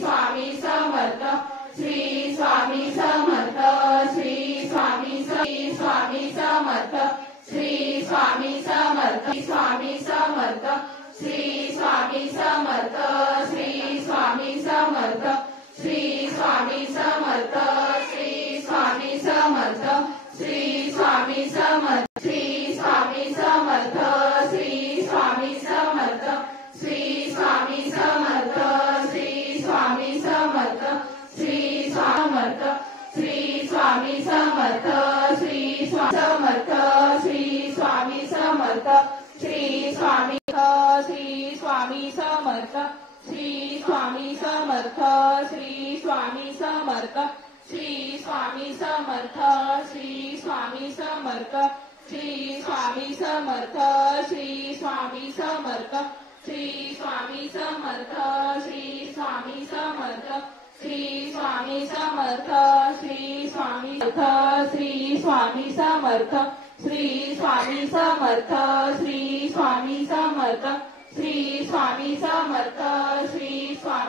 Swami Samarth Shri Swami Samarth Shri Swami Swami Samarth Shri Swami Samarth Swami Samarth Shri Swami Samarth Shri Swami Samarth Shri Swami Samarth Shri Swami Samarth Shri Swami Samarth Shri Swami Samarth Shri Swami Samarth Shri Swami Samarth Shri Swami Samarth Shri Samarth Shri Swami Samarth Shri Samarth Shri Swami Samarth Shri Swami Shri Swami Samarth Shri Swami Samarth Shri Swami Samarth Shri Swami Samarth Shri Swami Samarth Shri Swami Samarth Shri Swami Samarth Shri Swami Samarth Shri Swami Samarth Shri Swami Samarth Shri Swami Shri Swami Samarth Shri Swami Samarth Shri Swami Samarth Shri Swami Samarth Shri Swami